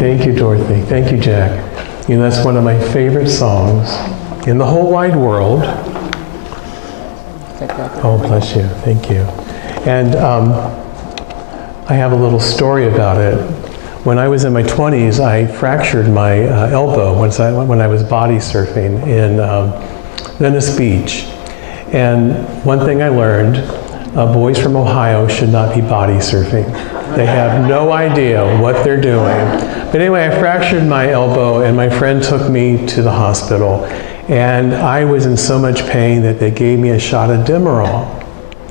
Thank you, Dorothy. Thank you, Jack. You know, that's one of my favorite songs in the whole wide world. Oh, bless you. Thank you. And I have a little story about it. When I was in my 20s, I fractured my elbow when I was body surfing in Venice Beach. And one thing I learned, boys from Ohio should not be body surfing. They have no idea what they're doing. But anyway, I fractured my elbow, and my friend took me to the hospital. And I was in so much pain that they gave me a shot of Demerol.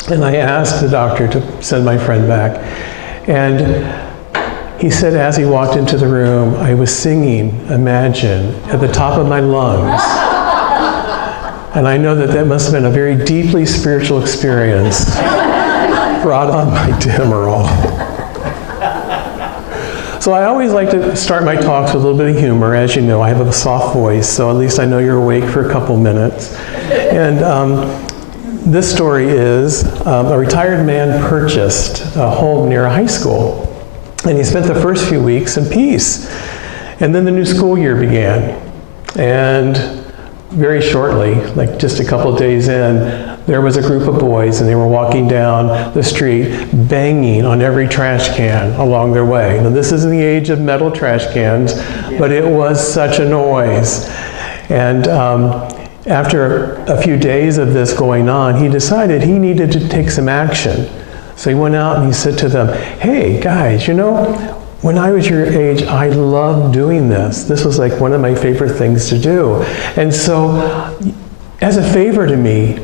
And I asked the doctor to send my friend back. And he said as he walked into the room, I was singing Imagine at the top of my lungs. And I know that must have been a very deeply spiritual experience brought on by Demerol. So I always like to start my talks with a little bit of humor. As you know, I have a soft voice, so at least I know you're awake for a couple minutes. And this story is a retired man purchased a home near a high school. And he spent the first few weeks in peace. And then the new school year began. And very shortly, like just a couple of days in, there was a group of boys, and they were walking down the street banging on every trash can along their way. Now, this is in the age of metal trash cans, but it was such a noise. And after a few days of this going on, he decided he needed to take some action. So he went out and he said to them, hey guys, you know, when I was your age, I loved doing this. This was like one of my favorite things to do. And so, as a favor to me,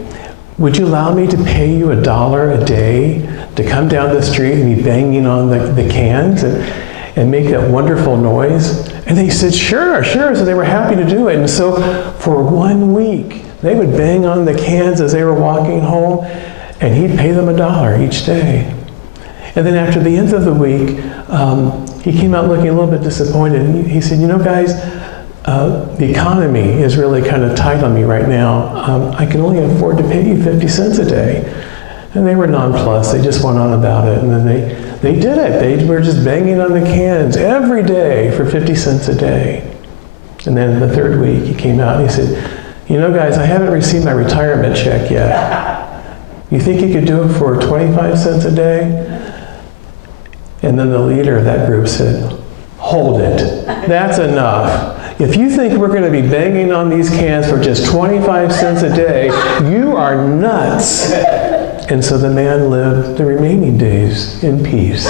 would you allow me to pay you $1 a day to come down the street and be banging on the cans and make that wonderful noise? And they said, sure. So they were happy to do it. And so for 1 week, they would bang on the cans as they were walking home, and he'd pay them $1 each day. And then after the end of the week, he came out looking a little bit disappointed. And he said, you know, guys, the economy is really kind of tight on me right now. I can only afford to pay you 50 cents a day. And they were nonplussed. They just went on about it. And then they did it. They were just banging on the cans every day for 50 cents a day. And then the third week, he came out and he said, you know, guys, I haven't received my retirement check yet. You think you could do it for 25 cents a day? And then the leader of that group said, hold it. That's enough. If you think we're going to be banging on these cans for just 25 cents a day, you are nuts. And so the man lived the remaining days in peace.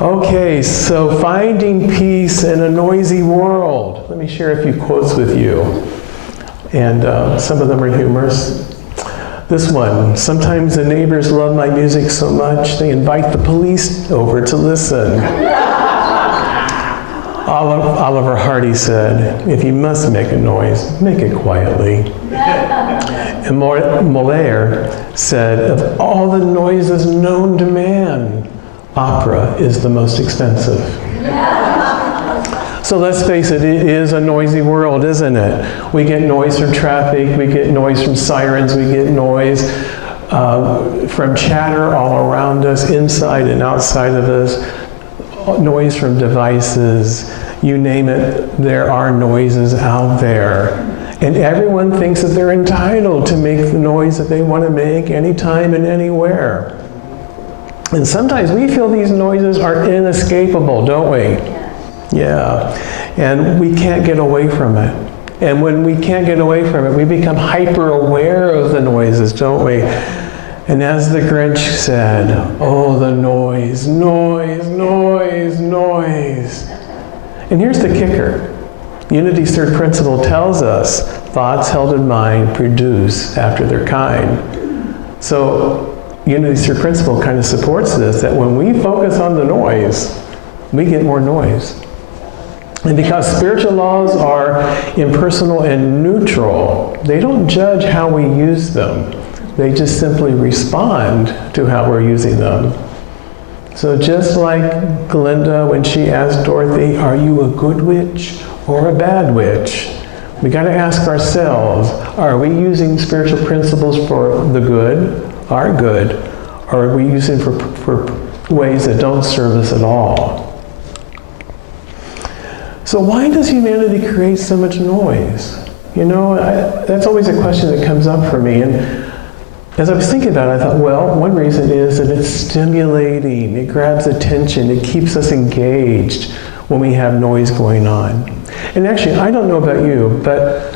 Okay, so finding peace in a noisy world. Let me share a few quotes with you. And some of them are humorous. This one, sometimes the neighbors love my music so much they invite the police over to listen. Oliver Hardy said, if you must make a noise, make it quietly. And Moliere said, of all the noises known to man, opera is the most expensive. So let's face it, it is a noisy world, isn't it? We get noise from traffic, we get noise from sirens, we get noise from chatter all around us, inside and outside of us, noise from devices, you name it, there are noises out there. And everyone thinks that they're entitled to make the noise that they want to make anytime and anywhere. And sometimes we feel these noises are inescapable, don't we? Yeah. And we can't get away from it. And when we can't get away from it, we become hyper aware of the noises, don't we? And as the Grinch said, oh, the noise, noise, noise, noise. And here's the kicker. Unity's third principle tells us thoughts held in mind produce after their kind. So Unity's third principle kind of supports this, that when we focus on the noise, we get more noise. And because spiritual laws are impersonal and neutral, they don't judge how we use them. They just simply respond to how we're using them. So just like Glinda, when she asked Dorothy, are you a good witch or a bad witch? We got to ask ourselves, are we using spiritual principles for the good are good, or are we using for ways that don't serve us at all? So why does humanity create so much noise? You know, that's always a question that comes up for me. And as I was thinking about it, I thought, well, one reason is that it's stimulating, it grabs attention, it keeps us engaged when we have noise going on. And actually, I don't know about you, but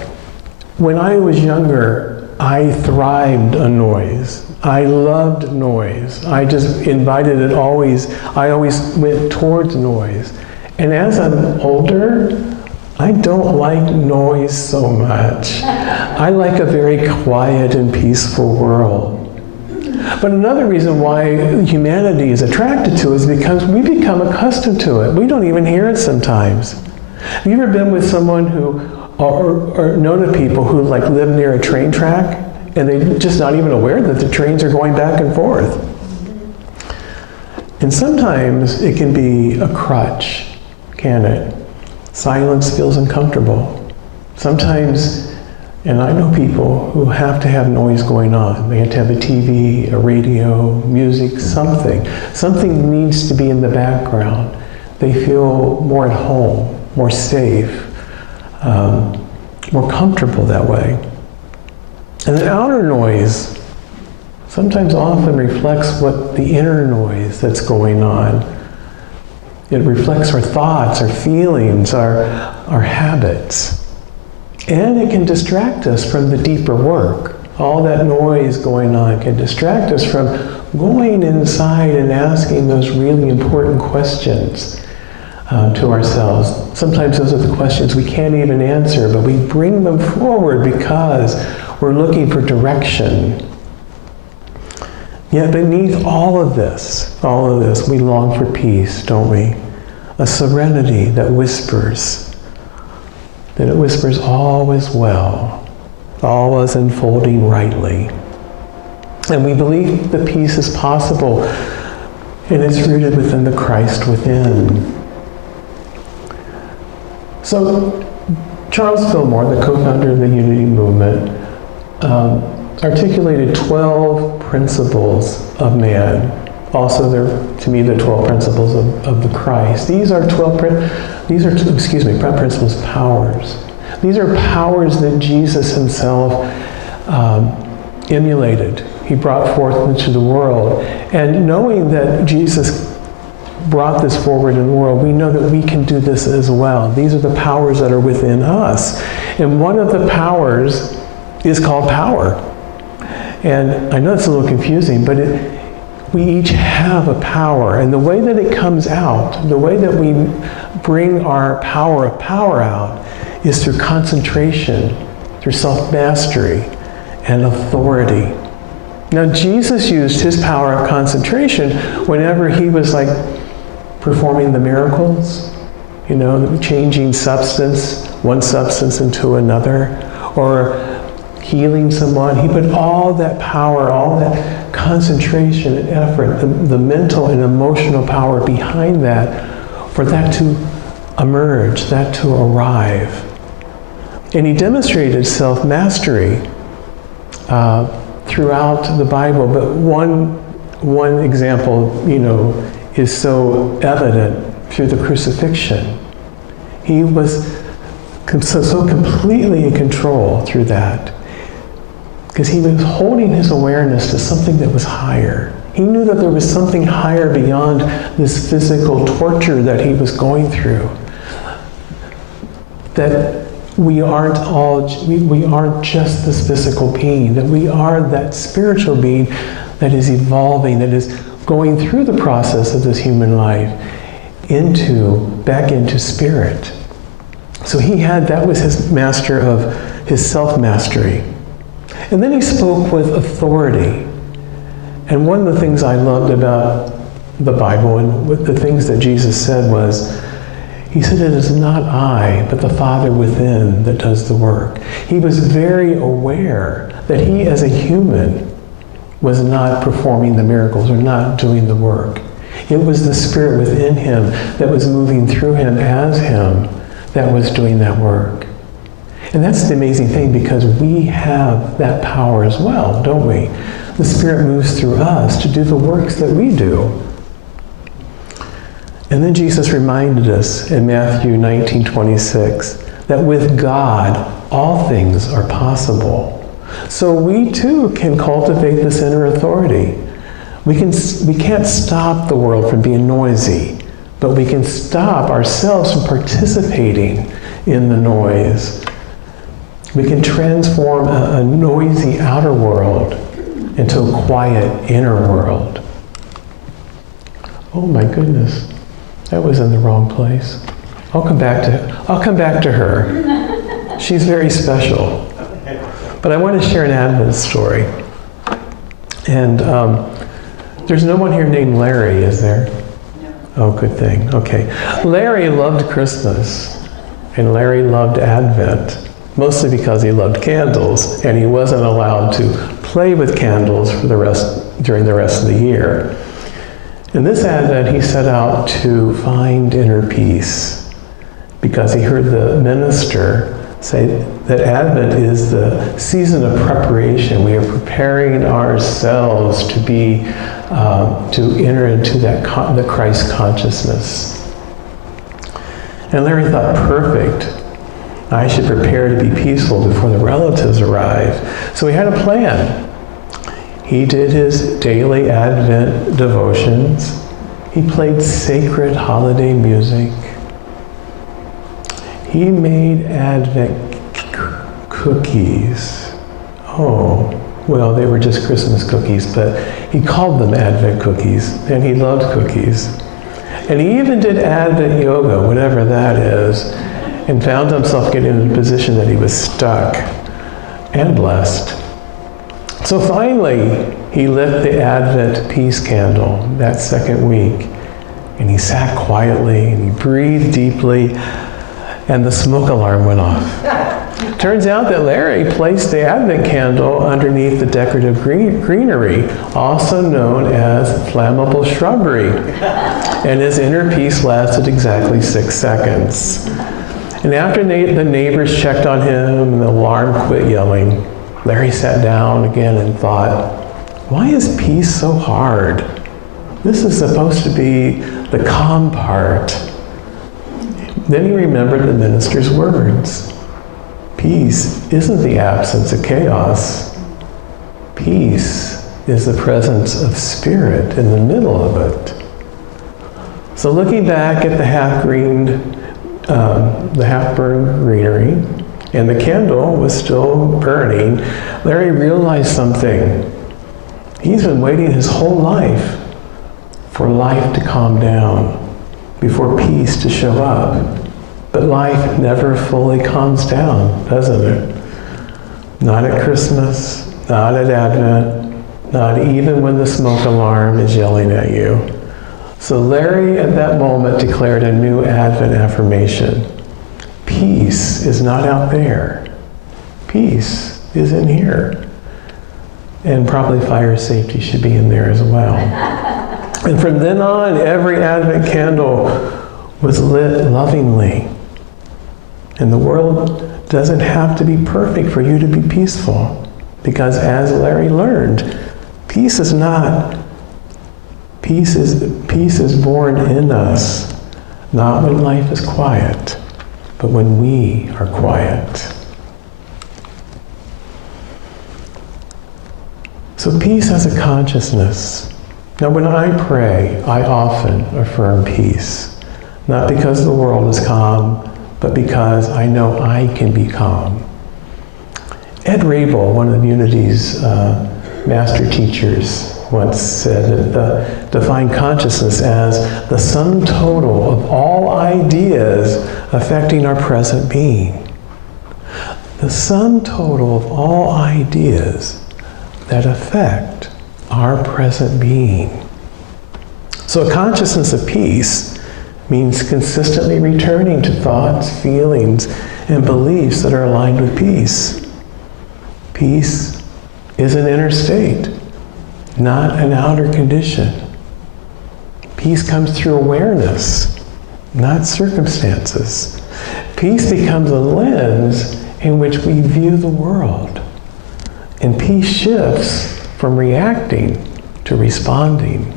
when I was younger, I thrived on noise. I loved noise. I just invited it always. I always went towards noise. And as I'm older, I don't like noise so much. I like a very quiet and peaceful world. But another reason why humanity is attracted to it is because we become accustomed to it. We don't even hear it sometimes. Have you ever been with someone who, or known of people who like live near a train track and they're just not even aware that the trains are going back and forth? And sometimes it can be a crutch, can it? Silence feels uncomfortable. Sometimes, and I know people who have to have noise going on. They have to have a TV, a radio, music, something. Something needs to be in the background. They feel more at home, more safe, more comfortable that way. And the outer noise sometimes often reflects what the inner noise that's going on. It reflects our thoughts, our feelings, our habits. And it can distract us from the deeper work. All that noise going on can distract us from going inside and asking those really important questions to ourselves. Sometimes those are the questions we can't even answer, but we bring them forward because we're looking for direction. Yet beneath all of this, we long for peace, don't we? A serenity that whispers all is well, all is unfolding rightly. And we believe the peace is possible, and it's rooted within the Christ within. So Charles Fillmore, the co-founder of the Unity Movement, articulated 12 principles of man. Also, they're, to me, the 12 principles of the Christ. These are not principles, powers. These are powers that Jesus himself emulated. He brought forth into the world. And knowing that Jesus brought this forward in the world, we know that we can do this as well. These are the powers that are within us. And one of the powers is called power. And I know it's a little confusing, but we each have a power. And the way that it comes out, the way that we bring our power of power out is through concentration, through self-mastery and authority. Now, Jesus used his power of concentration whenever he was like performing the miracles, you know, changing one substance into another, or healing someone. He put all that power, all that concentration and effort, the mental and emotional power behind that, for that to emerge, that to arrive. And he demonstrated self-mastery throughout the Bible, but one example, you know, is so evident through the crucifixion. He was so completely in control through that, because he was holding his awareness to something that was higher. He knew that there was something higher beyond this physical torture that he was going through. That we aren't just this physical being, that we are that spiritual being that is evolving, that is going through the process of this human life back into spirit. So that was his master of his self-mastery. And then he spoke with authority. And one of the things I loved about the Bible and the things that Jesus said was, he said, "It is not I, but the Father within that does the work." He was very aware that he as a human was not performing the miracles or not doing the work. It was the Spirit within him that was moving through him as him that was doing that work. And that's the amazing thing, because we have that power as well, don't we? the Spirit moves through us to do the works that we do. And then Jesus reminded us in Matthew 19:26 that with God, all things are possible. So we too can cultivate this inner authority. We can't stop the world from being noisy, but we can stop ourselves from participating in the noise. We can transform a noisy outer world into a quiet inner world. Oh my goodness, that was in the wrong place. I'll come back to her. She's very special. But I want to share an Advent story. And there's no one here named Larry, is there? Oh, good thing. Okay. Larry loved Christmas, and Larry loved Advent, mostly because he loved candles, and he wasn't allowed to play with candles during the rest of the year. In this Advent, he set out to find inner peace, because he heard the minister say that Advent is the season of preparation. We are preparing ourselves to enter into the Christ consciousness. And Larry thought, perfect. I should prepare to be peaceful before the relatives arrive. So he had a plan. He did his daily Advent devotions. He played sacred holiday music. He made Advent cookies. Oh, well, they were just Christmas cookies, but he called them Advent cookies, and he loved cookies. And he even did Advent yoga, whatever that is, and found himself getting in a position that he was stuck and blessed. So finally, he lit the Advent peace candle that second week, and he sat quietly, and he breathed deeply, and the smoke alarm went off. Turns out that Larry placed the Advent candle underneath the decorative greenery, also known as flammable shrubbery. And his inner peace lasted exactly 6 seconds. And after the neighbors checked on him and the alarm quit yelling, Larry sat down again and thought, why is peace so hard? This is supposed to be the calm part. Then he remembered the minister's words. Peace isn't the absence of chaos. Peace is the presence of spirit in the middle of it. So looking back at the half-burned greenery, and the candle was still burning, Larry realized something. He's been waiting his whole life for life to calm down, before peace to show up. But life never fully calms down, doesn't it? Not at Christmas, not at Advent, not even when the smoke alarm is yelling at you. So Larry at that moment declared a new Advent affirmation. Peace is not out there. Peace is in here. And probably fire safety should be in there as well. And from then on, every Advent candle was lit lovingly. And the world doesn't have to be perfect for you to be peaceful. Because as Larry learned, peace is born in us, not when life is quiet, but when we are quiet. So peace has a consciousness. Now when I pray, I often affirm peace. Not because the world is calm, but because I know I can be calm. Ed Rabel, one of Unity's master teachers, once said that defined consciousness as the sum total of all ideas affecting our present being. The sum total of all ideas that affect our present being. So a consciousness of peace means consistently returning to thoughts, feelings, and beliefs that are aligned with peace. Peace is an inner state, not an outer condition. Peace comes through awareness, not circumstances. Peace becomes a lens in which we view the world. And peace shifts from reacting to responding.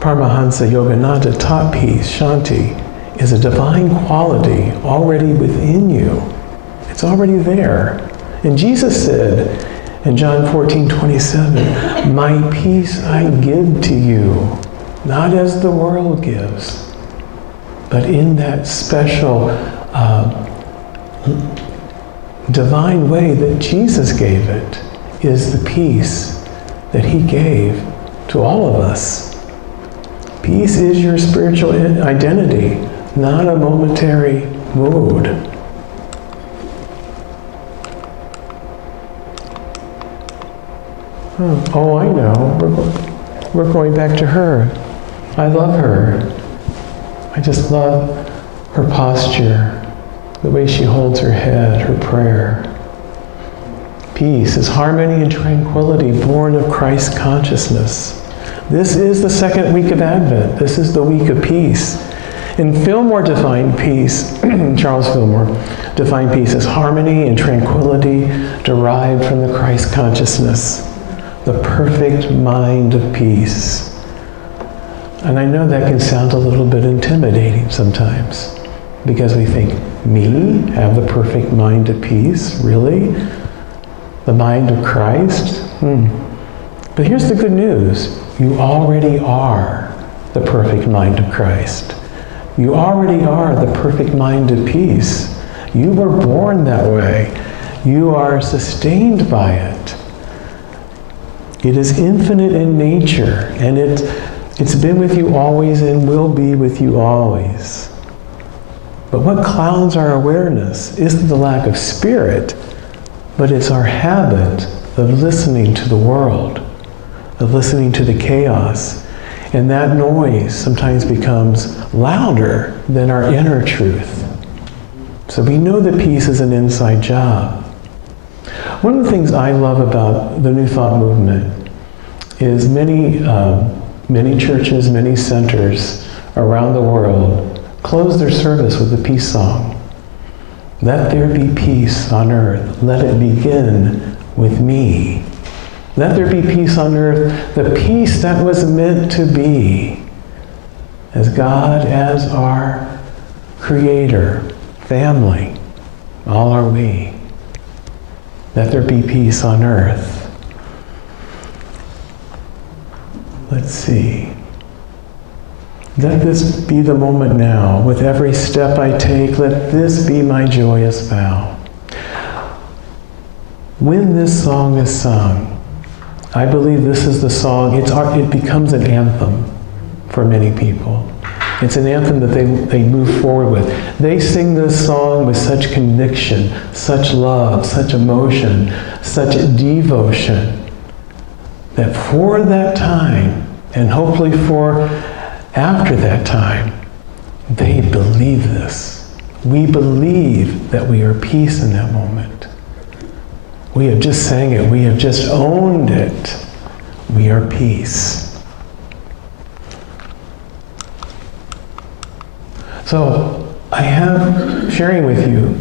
Paramahansa Yogananda taught peace, Shanti, is a divine quality already within you. It's already there. And Jesus said in John 14:27, "My peace I give to you, not as the world gives, but in that special divine way that Jesus gave it is the peace that he gave to all of us. Peace is your spiritual identity, not a momentary mood." Oh, I know. We're going back to her. I love her. I just love her posture, the way she holds her head, her prayer. Peace is harmony and tranquility born of Christ consciousness. This is the second week of Advent. This is the week of peace. And Fillmore defined peace, Charles Fillmore defined peace as harmony and tranquility derived from the Christ consciousness, the perfect mind of peace. And I know that can sound a little bit intimidating sometimes, because we think, me have the perfect mind of peace? Really? The mind of Christ? But here's the good news. You already are the perfect mind of Christ. You already are the perfect mind of peace. You were born that way. You are sustained by it. It is infinite in nature, and it's been with you always and will be with you always. But what clouds our awareness isn't the lack of spirit, but it's our habit of listening to the world, of listening to the chaos. And that noise sometimes becomes louder than our inner truth. So we know that peace is an inside job. One of the things I love about the New Thought movement is many churches, many centers around the world close their service with a peace song. Let there be peace on earth. Let it begin with me. Let there be peace on earth, the peace that was meant to be, as God as our creator, family, all are we. Let there be peace on earth. Let's see. Let this be the moment now. With every step I take, let this be my joyous vow. When this song is sung, I believe this is the song, it becomes an anthem for many people. It's an anthem that they move forward with. They sing this song with such conviction, such love, such emotion, such devotion, that for that time, and hopefully for after that time, they believe this. We believe that we are peace in that moment. We have just sang it. We have just owned it. We are peace. So I am sharing with you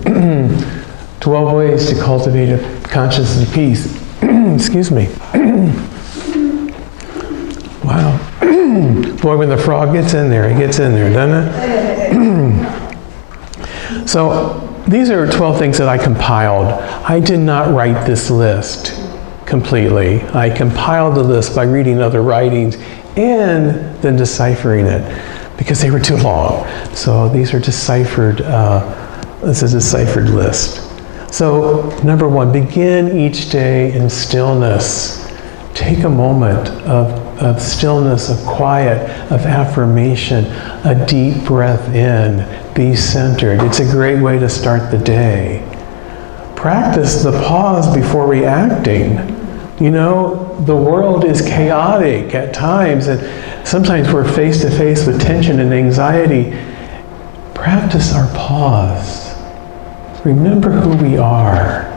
12 ways to cultivate a consciousness of peace. Excuse me. Wow. Boy, when the frog gets in there, it gets in there, doesn't it? So these are 12 things that I compiled. I did not write this list completely. I compiled the list by reading other writings and then deciphering it because they were too long. So these are deciphered, this is a deciphered list. So number one, begin each day in stillness. Take a moment of stillness, of quiet, of affirmation, a deep breath in. Be centered. It's a great way to start the day. Practice the pause before reacting. You know, the world is chaotic at times, and sometimes we're face to face with tension and anxiety. Practice our pause. Remember who we are.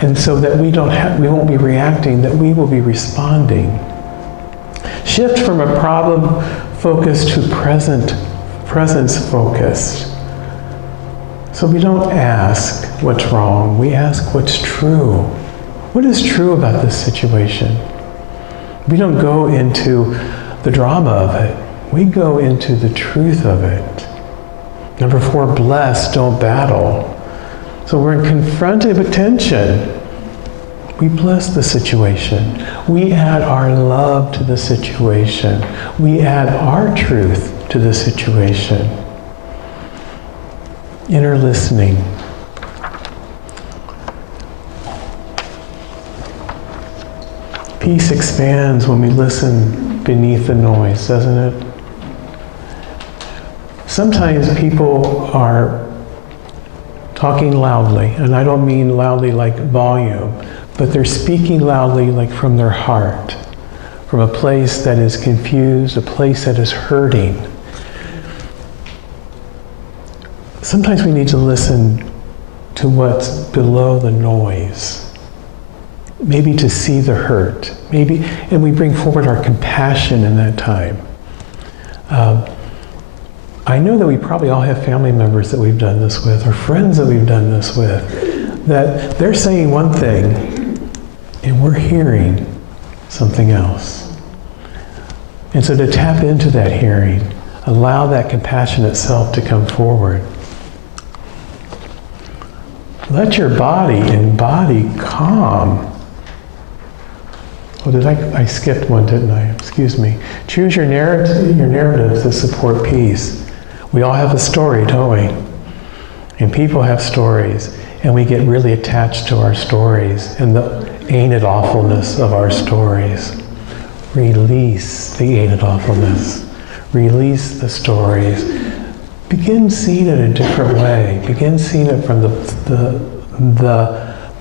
And so that we won't be reacting, that we will be responding. Shift from a problem focus to presence focused. So we don't ask, what's wrong. We ask what's true. What is true about this situation? We don't go into the drama of it. We go into the truth of it. Number 4, bless, don't battle. So we're confronted with tension. We bless the situation. We add our love to the situation. We add our truth to the situation. Inner listening. Peace expands when we listen beneath the noise, doesn't it? Sometimes people are talking loudly, and I don't mean loudly like volume, but they're speaking loudly like from their heart, from a place that is confused, a place that is hurting. Sometimes we need to listen to what's below the noise, maybe to see the hurt, and we bring forward our compassion in that time. I know that we probably all have family members that we've done this with, or friends that we've done this with, that they're saying one thing, and we're hearing something else. And so to tap into that hearing, allow that compassion itself to come forward. Let your body embody calm. Oh, I skipped one, didn't I? Excuse me. Choose your narratives that support peace. We all have a story, don't we? And people have stories, and we get really attached to our stories and the ain't it awfulness of our stories. Release the ain't it awfulness. Release the stories. Begin seeing it a different way. Begin seeing it from the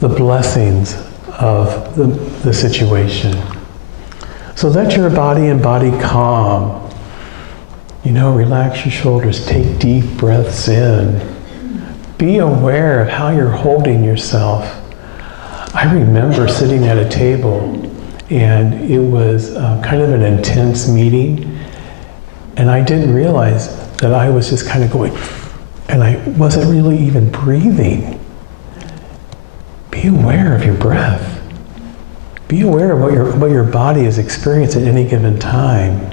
blessings of the situation. So let your body embody calm. Relax your shoulders. Take deep breaths in. Be aware of how you're holding yourself. I remember sitting at a table, and it was kind of an intense meeting, and I didn't realize that I was just kind of going, and I wasn't really even breathing. Be aware of your breath. Be aware of what your body is experiencing at any given time.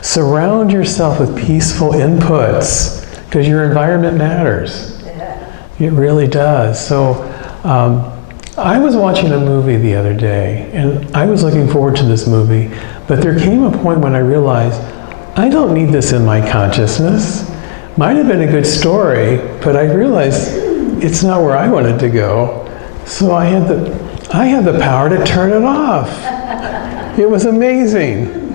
Surround yourself with peaceful inputs, because your environment matters. It really does. So I was watching a movie the other day, and I was looking forward to this movie, but there came a point when I realized, I don't need this in my consciousness. Might have been a good story, but I realized it's not where I wanted to go. So I had the power to turn it off. It was amazing.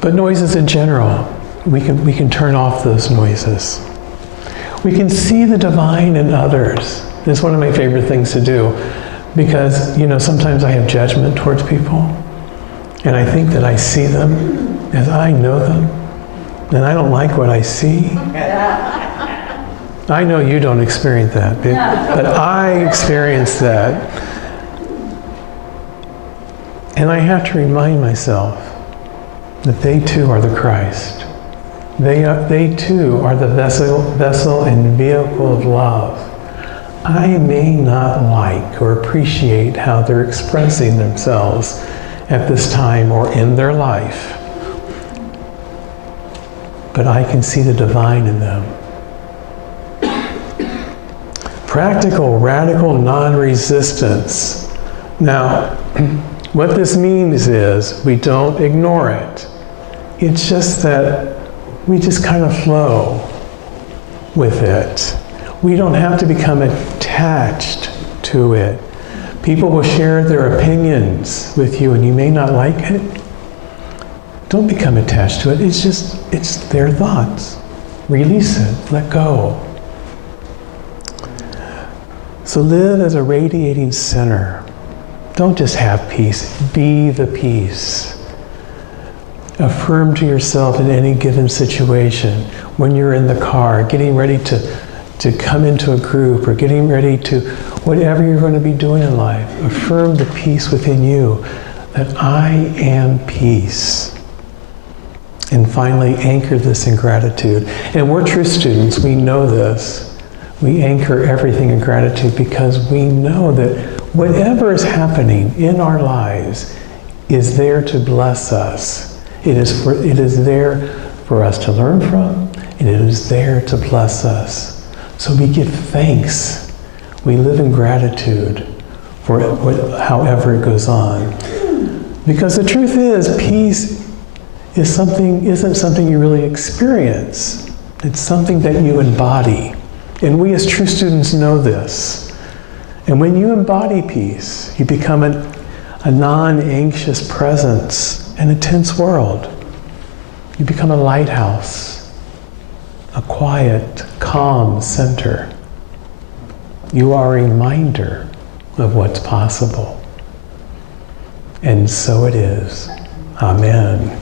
But noises in general, we can turn off those noises. We can see the divine in others. It's one of my favorite things to do, because sometimes I have judgment towards people, and I think that I see them as I know them, and I don't like what I see. I know you don't experience that, but I experience that. And I have to remind myself that they too are the Christ. They too are the vessel and vehicle of love. I may not like or appreciate how they're expressing themselves at this time or in their life, but I can see the divine in them. Practical, radical non-resistance. Now, what this means is we don't ignore it. It's just that we just kind of flow with it. We don't have to become attached to it. People will share their opinions with you, and you may not like it. Don't become attached to it. It's their thoughts. Release it. Let go. So live as a radiating center. Don't just have peace. Be the peace. Affirm to yourself in any given situation, when you're in the car, getting ready to come into a group, or getting ready to whatever you're going to be doing in life. Affirm the peace within you, that I am peace. And finally, anchor this in gratitude. And we're true students, we know this. We anchor everything in gratitude because we know that whatever is happening in our lives is there to bless us. It is there for us to learn from, and it is there to bless us. So we give thanks. We live in gratitude for however it goes on. Because the truth is, peace isn't something you really experience. It's something that you embody. And we as true students know this. And when you embody peace, you become a non-anxious presence in a tense world. You become a lighthouse, a quiet, calm center. You are a reminder of what's possible. And so it is. Amen.